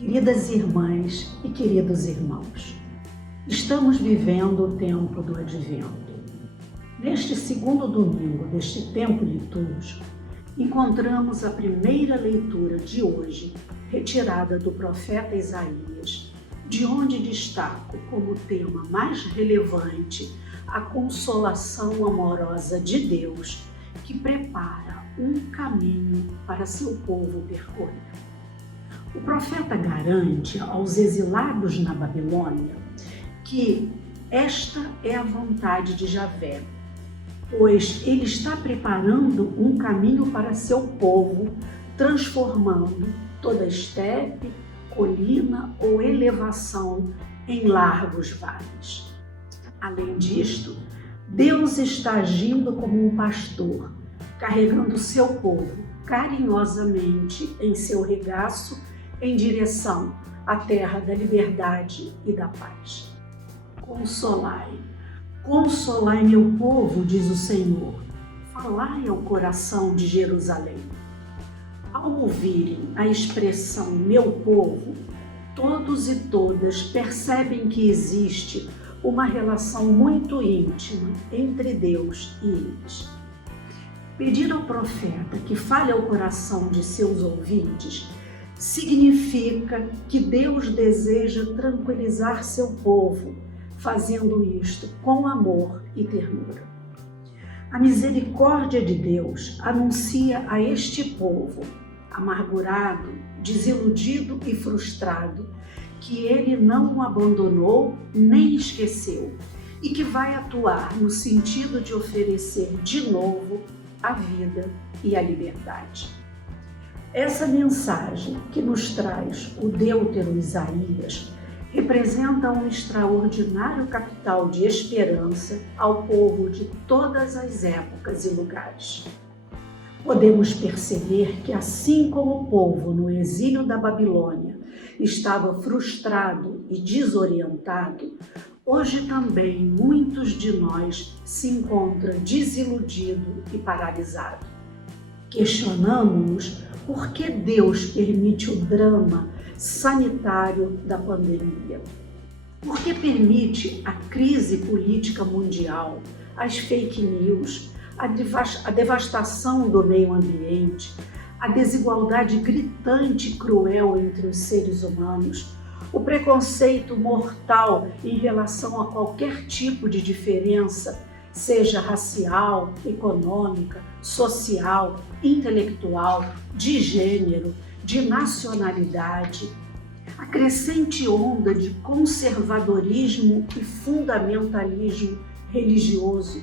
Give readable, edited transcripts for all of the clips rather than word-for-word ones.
Queridas irmãs e queridos irmãos, estamos vivendo o tempo do Advento. Neste segundo domingo deste tempo litúrgico, encontramos a primeira leitura de hoje, retirada do profeta Isaías, de onde destaco como tema mais relevante a consolação amorosa de Deus, que prepara um caminho para seu povo percorrer. O profeta garante aos exilados na Babilônia que esta é a vontade de Javé, pois ele está preparando um caminho para seu povo, transformando toda estepe, colina ou elevação em largos vales. Além disto, Deus está agindo como um pastor, carregando seu povo carinhosamente em seu regaço em direção à terra da liberdade e da paz. Consolai meu povo, diz o Senhor, falai ao coração de Jerusalém. Ao ouvirem a expressão meu povo, todos e todas percebem que existe uma relação muito íntima entre Deus e eles. Pedir ao profeta que fale ao coração de seus ouvintes significa que Deus deseja tranquilizar seu povo, fazendo isto com amor e ternura. A misericórdia de Deus anuncia a este povo, amargurado, desiludido e frustrado, que ele não o abandonou nem esqueceu e que vai atuar no sentido de oferecer de novo a vida e a liberdade. Essa mensagem que nos traz o Deutero Isaías representa um extraordinário capital de esperança ao povo de todas as épocas e lugares. Podemos perceber que, assim como o povo no exílio da Babilônia estava frustrado e desorientado, hoje também muitos de nós se encontram desiludidos e paralisados. Questionamos-nos por que Deus permite o drama sanitário da pandemia? Por que permite a crise política mundial, as fake news, a devastação do meio ambiente, a desigualdade gritante e cruel entre os seres humanos, o preconceito mortal em relação a qualquer tipo de diferença, seja racial, econômica, social, intelectual, de gênero, de nacionalidade, a crescente onda de conservadorismo e fundamentalismo religioso,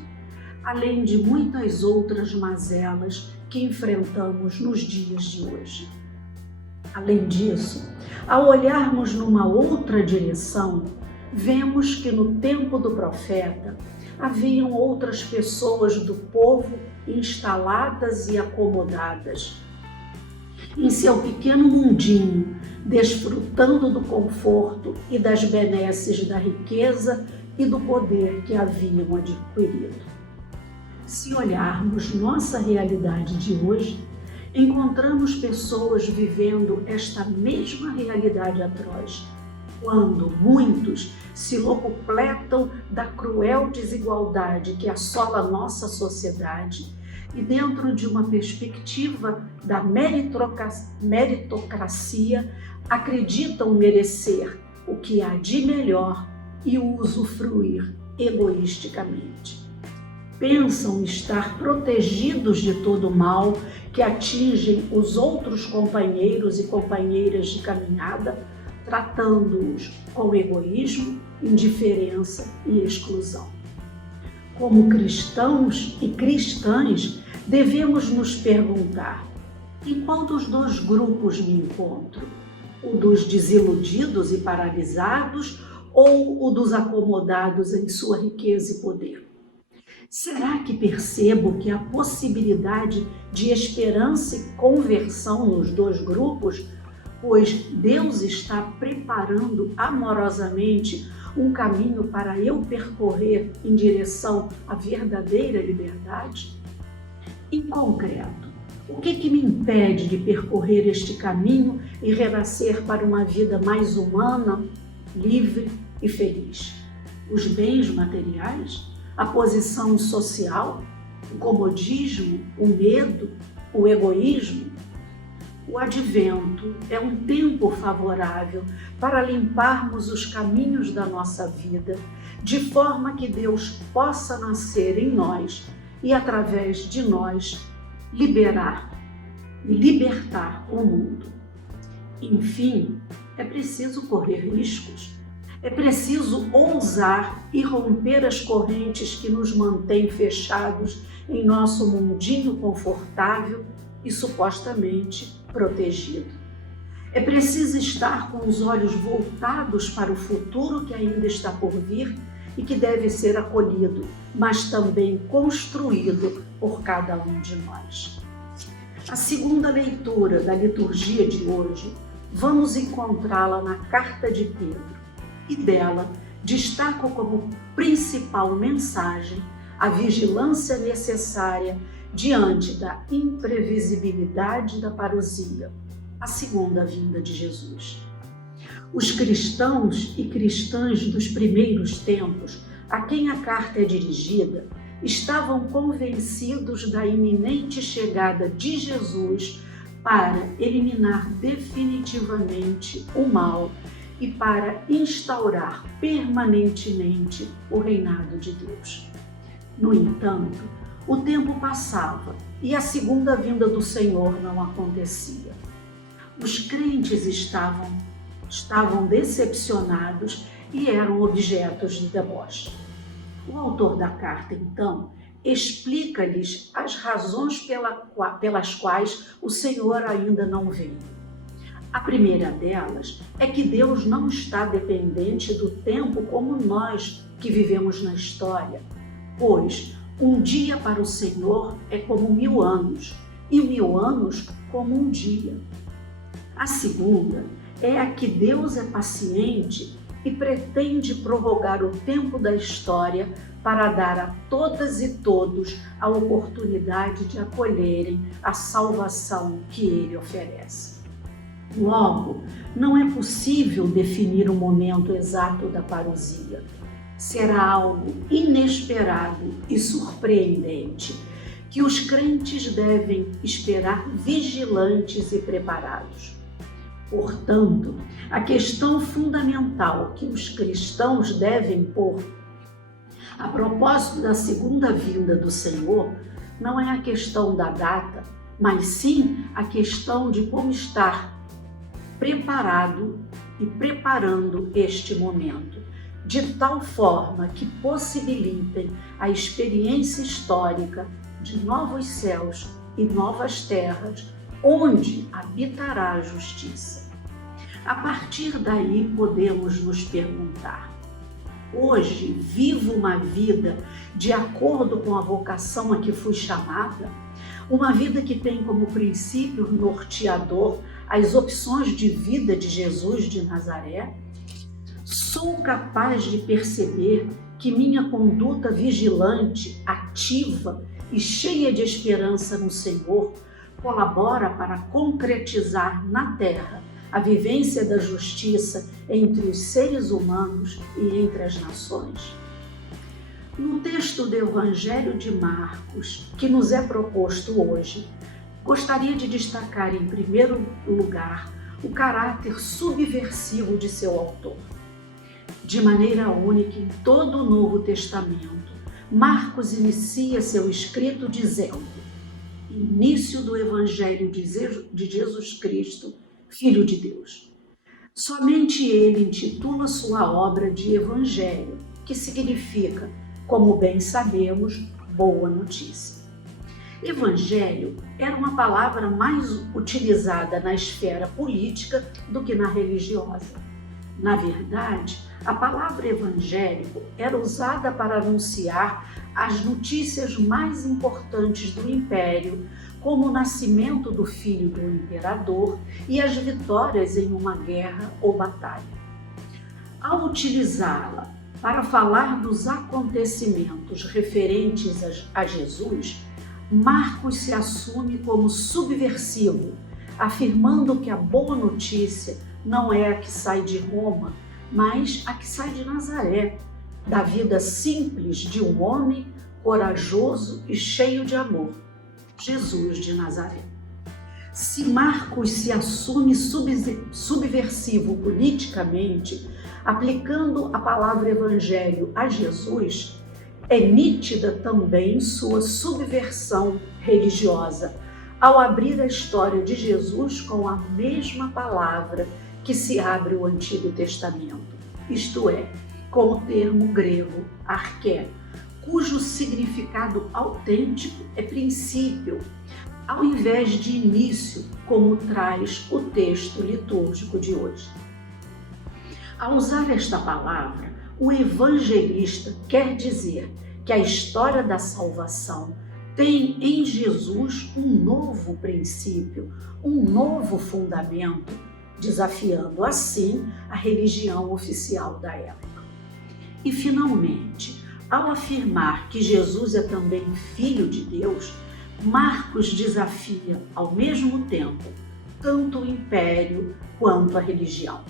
além de muitas outras mazelas que enfrentamos nos dias de hoje. Além disso, ao olharmos numa outra direção, vemos que no tempo do profeta haviam outras pessoas do povo instaladas e acomodadas em seu pequeno mundinho, desfrutando do conforto e das benesses da riqueza e do poder que haviam adquirido. Se olharmos nossa realidade de hoje, encontramos pessoas vivendo esta mesma realidade atroz, quando muitos se locupletam da cruel desigualdade que assola nossa sociedade e, dentro de uma perspectiva da meritocracia, acreditam merecer o que há de melhor e o usufruir egoisticamente. Pensam estar protegidos de todo o mal que atingem os outros companheiros e companheiras de caminhada, tratando-os com egoísmo, indiferença e exclusão. Como cristãos e cristãs, devemos nos perguntar: em qual dos dois grupos me encontro? O dos desiludidos e paralisados ou o dos acomodados em sua riqueza e poder? Será que percebo que há possibilidade de esperança e conversão nos dois grupos, pois Deus está preparando amorosamente um caminho para eu percorrer em direção à verdadeira liberdade? Em concreto, O que me impede de percorrer este caminho e renascer para uma vida mais humana, livre e feliz? Os bens materiais? A posição social? O comodismo? O medo? O egoísmo? O advento é um tempo favorável para limparmos os caminhos da nossa vida, de forma que Deus possa nascer em nós e, através de nós, libertar o mundo. Enfim, é preciso correr riscos. É preciso ousar e romper as correntes que nos mantêm fechados em nosso mundinho confortável e supostamente protegido. É preciso estar com os olhos voltados para o futuro que ainda está por vir e que deve ser acolhido, mas também construído por cada um de nós. A segunda leitura da liturgia de hoje, vamos encontrá-la na Carta de Pedro, e dela destaco como principal mensagem a vigilância necessária diante da imprevisibilidade da parousia, a segunda vinda de Jesus. Os cristãos e cristãs dos primeiros tempos, a quem a carta é dirigida, estavam convencidos da iminente chegada de Jesus para eliminar definitivamente o mal e para instaurar permanentemente o reinado de Deus. No entanto, o tempo passava e a segunda vinda do Senhor não acontecia. Os crentes estavam decepcionados e eram objetos de deboche. O autor da carta, então, explica-lhes as razões pelas quais o Senhor ainda não veio. A primeira delas é que Deus não está dependente do tempo como nós que vivemos na história, pois um dia para o Senhor é como 1000 anos, e 1000 anos como um dia. A segunda é a que Deus é paciente e pretende prorrogar o tempo da história para dar a todas e todos a oportunidade de acolherem a salvação que Ele oferece. Logo, não é possível definir o momento exato da parousia. Será algo inesperado e surpreendente que os crentes devem esperar vigilantes e preparados. Portanto, a questão fundamental que os cristãos devem pôr a propósito da segunda vinda do Senhor não é a questão da data, mas sim a questão de como estar preparado e preparando este momento, de tal forma que possibilitem a experiência histórica de novos céus e novas terras, onde habitará a justiça. A partir daí podemos nos perguntar: hoje vivo uma vida de acordo com a vocação a que fui chamada? Uma vida que tem como princípio norteador as opções de vida de Jesus de Nazaré? Sou capaz de perceber que minha conduta vigilante, ativa e cheia de esperança no Senhor colabora para concretizar na terra a vivência da justiça entre os seres humanos e entre as nações? No texto do Evangelho de Marcos, que nos é proposto hoje, gostaria de destacar em primeiro lugar o caráter subversivo de seu autor. De maneira única em todo o Novo Testamento, Marcos inicia seu escrito dizendo: início do Evangelho de Jesus Cristo, Filho de Deus. Somente ele intitula sua obra de Evangelho, que significa, como bem sabemos, boa notícia. Evangelho era uma palavra mais utilizada na esfera política do que na religiosa. Na verdade, a palavra evangélico era usada para anunciar as notícias mais importantes do império, como o nascimento do filho do imperador e as vitórias em uma guerra ou batalha. Ao utilizá-la para falar dos acontecimentos referentes a Jesus, Marcos se assume como subversivo, afirmando que a boa notícia não é a que sai de Roma, mas a que sai de Nazaré, da vida simples de um homem corajoso e cheio de amor, Jesus de Nazaré. Se Marcos se assume subversivo politicamente, aplicando a palavra evangelho a Jesus, é nítida também sua subversão religiosa, ao abrir a história de Jesus com a mesma palavra que se abre o Antigo Testamento, isto é, com o termo grego arché, cujo significado autêntico é princípio, ao invés de início, como traz o texto litúrgico de hoje. Ao usar esta palavra, o evangelista quer dizer que a história da salvação tem em Jesus um novo princípio, um novo fundamento, desafiando assim a religião oficial da época. E finalmente, ao afirmar que Jesus é também Filho de Deus, Marcos desafia ao mesmo tempo tanto o império quanto a religião.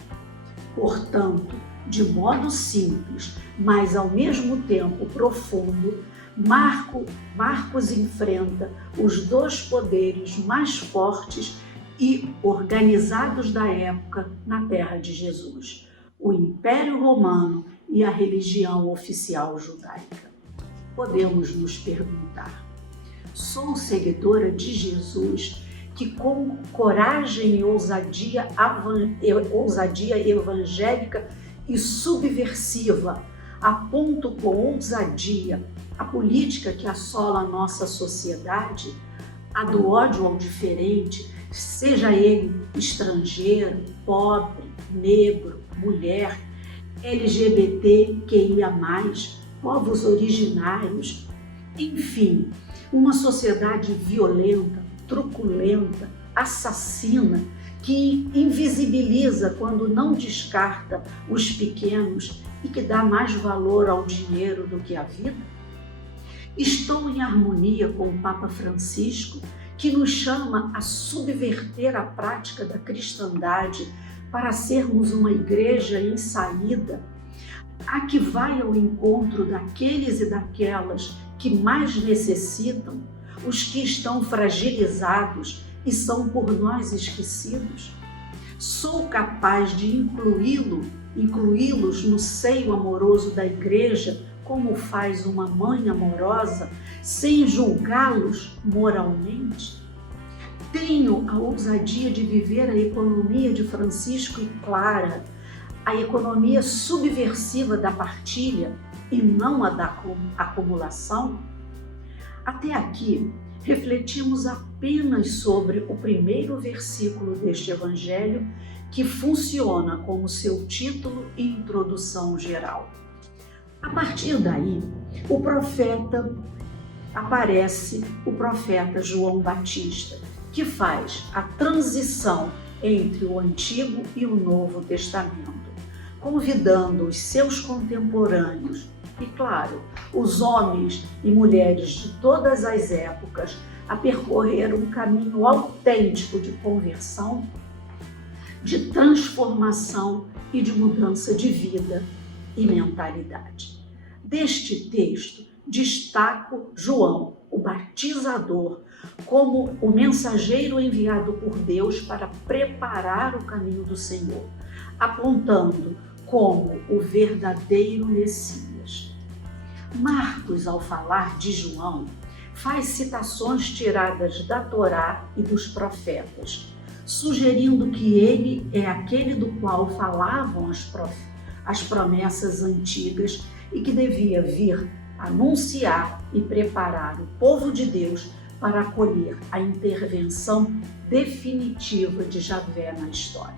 Portanto, de modo simples, mas ao mesmo tempo profundo, Marcos enfrenta os dois poderes mais fortes e organizados da época na terra de Jesus: o Império Romano e a religião oficial judaica. Podemos nos perguntar: sou seguidora de Jesus que, com coragem e ousadia evangélica e subversiva, aponto com ousadia a política que assola a nossa sociedade, a do ódio ao diferente, seja ele estrangeiro, pobre, negro, mulher, LGBTQIA+, povos originários, enfim, uma sociedade violenta, truculenta, assassina, que invisibiliza quando não descarta os pequenos e que dá mais valor ao dinheiro do que à vida? Estou em harmonia com o Papa Francisco, que nos chama a subverter a prática da cristandade para sermos uma igreja em saída, a que vai ao encontro daqueles e daquelas que mais necessitam, os que estão fragilizados e são por nós esquecidos? Sou capaz de incluí-los no seio amoroso da igreja, como faz uma mãe amorosa, sem julgá-los moralmente? Tenho a ousadia de viver a economia de Francisco e Clara, a economia subversiva da partilha e não a da acumulação? Até aqui, refletimos apenas sobre o primeiro versículo deste Evangelho, que funciona como seu título e introdução geral. A partir daí, aparece o profeta João Batista, que faz a transição entre o Antigo e o Novo Testamento, convidando os seus contemporâneos e, claro, os homens e mulheres de todas as épocas a percorrer um caminho autêntico de conversão, de transformação e de mudança de vida e mentalidade. Deste texto, destaco João, o batizador, como o mensageiro enviado por Deus para preparar o caminho do Senhor, apontando como o verdadeiro Messias. Marcos, ao falar de João, faz citações tiradas da Torá e dos profetas, sugerindo que ele é aquele do qual falavam as promessas antigas e que devia vir anunciar e preparar o povo de Deus para acolher a intervenção definitiva de Javé na história.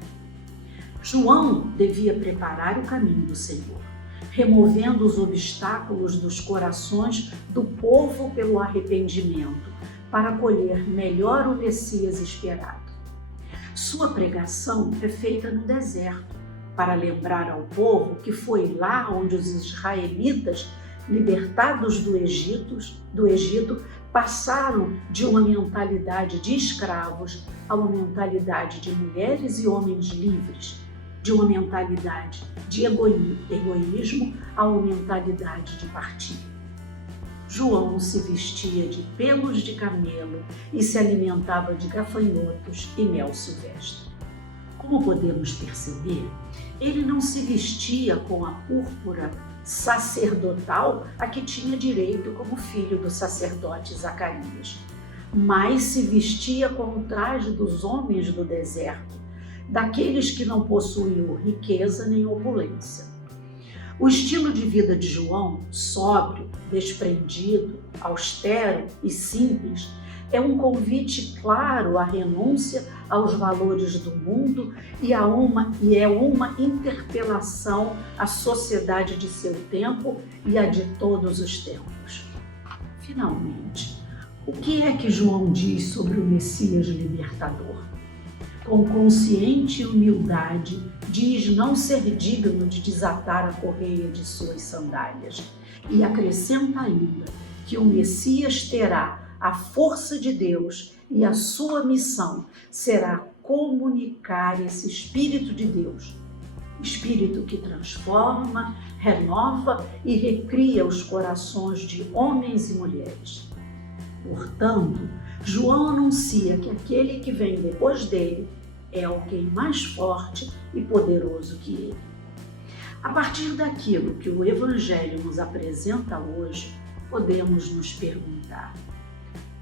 João devia preparar o caminho do Senhor, removendo os obstáculos dos corações do povo pelo arrependimento, para acolher melhor o Messias esperado. Sua pregação é feita no deserto, para lembrar ao povo que foi lá onde os israelitas, libertados do Egito, passaram de uma mentalidade de escravos a uma mentalidade de mulheres e homens livres, de uma mentalidade de egoísmo a uma mentalidade de partilha. João se vestia de pelos de camelo e se alimentava de gafanhotos e mel silvestre. Como podemos perceber, ele não se vestia com a púrpura sacerdotal a que tinha direito como filho do sacerdote Zacarias, mas se vestia com o traje dos homens do deserto, daqueles que não possuíam riqueza nem opulência. O estilo de vida de João, sóbrio, desprendido, austero e simples, é um convite claro à renúncia aos valores do mundo e é uma interpelação à sociedade de seu tempo e à de todos os tempos. Finalmente, o que é que João diz sobre o Messias libertador? Com consciente humildade, diz não ser digno de desatar a correia de suas sandálias e acrescenta ainda que o Messias terá a força de Deus e a sua missão será comunicar esse Espírito de Deus, Espírito que transforma, renova e recria os corações de homens e mulheres. Portanto, João anuncia que aquele que vem depois dele é alguém mais forte e poderoso que ele. A partir daquilo que o Evangelho nos apresenta hoje, podemos nos perguntar: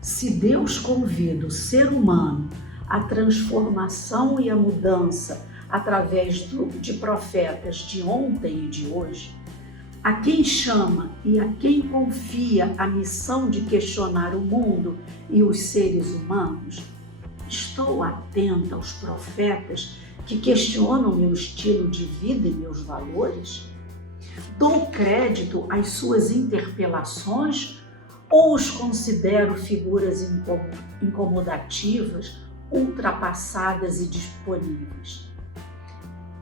se Deus convida o ser humano à transformação e à mudança através de profetas de ontem e de hoje, a quem chama e a quem confia a missão de questionar o mundo e os seres humanos, estou atenta aos profetas que questionam meu estilo de vida e meus valores? Dou crédito às suas interpelações ou os considero figuras incomodativas, ultrapassadas e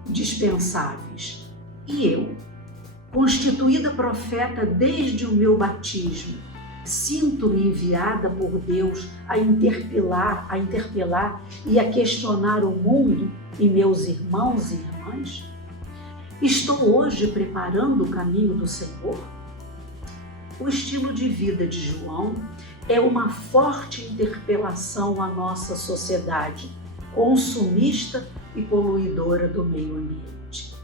dispensáveis? E eu, constituída profeta desde o meu batismo, sinto-me enviada por Deus a interpelar e a questionar o mundo e meus irmãos e irmãs? Estou hoje preparando o caminho do Senhor? O estilo de vida de João é uma forte interpelação à nossa sociedade consumista e poluidora do meio ambiente.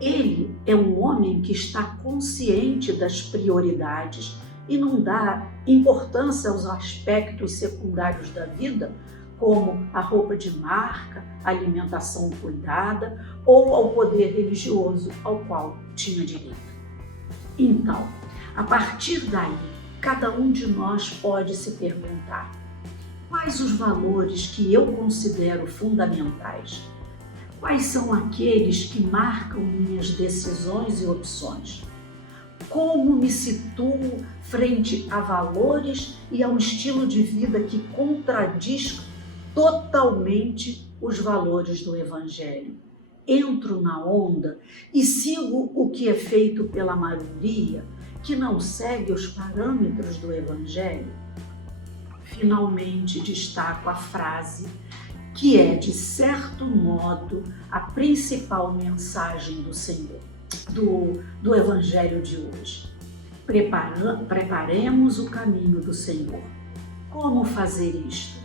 Ele é um homem que está consciente das prioridades e não dá importância aos aspectos secundários da vida, como a roupa de marca, a alimentação cuidada ou ao poder religioso ao qual tinha direito. Então, a partir daí, cada um de nós pode se perguntar: quais os valores que eu considero fundamentais? Quais são aqueles que marcam minhas decisões e opções? Como me situo frente a valores e a um estilo de vida que contradiz totalmente os valores do Evangelho? Entro na onda e sigo o que é feito pela maioria, que não segue os parâmetros do Evangelho? Finalmente destaco a frase que é, de certo modo, a principal mensagem do Senhor, do Evangelho de hoje. Preparemos o caminho do Senhor. Como fazer isto?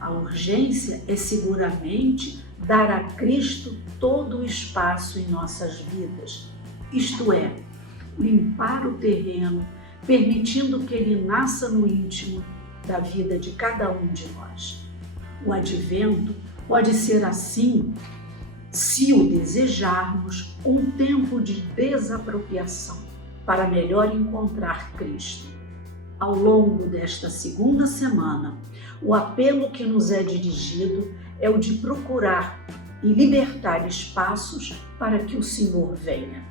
A urgência é seguramente dar a Cristo todo o espaço em nossas vidas, isto é, limpar o terreno, permitindo que ele nasça no íntimo da vida de cada um de nós. O advento pode ser assim, se o desejarmos, um tempo de desapropriação para melhor encontrar Cristo. Ao longo desta segunda semana, o apelo que nos é dirigido é o de procurar e libertar espaços para que o Senhor venha.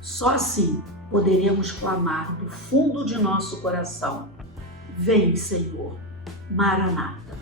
Só assim poderemos clamar do fundo de nosso coração: vem, Senhor, Maranata.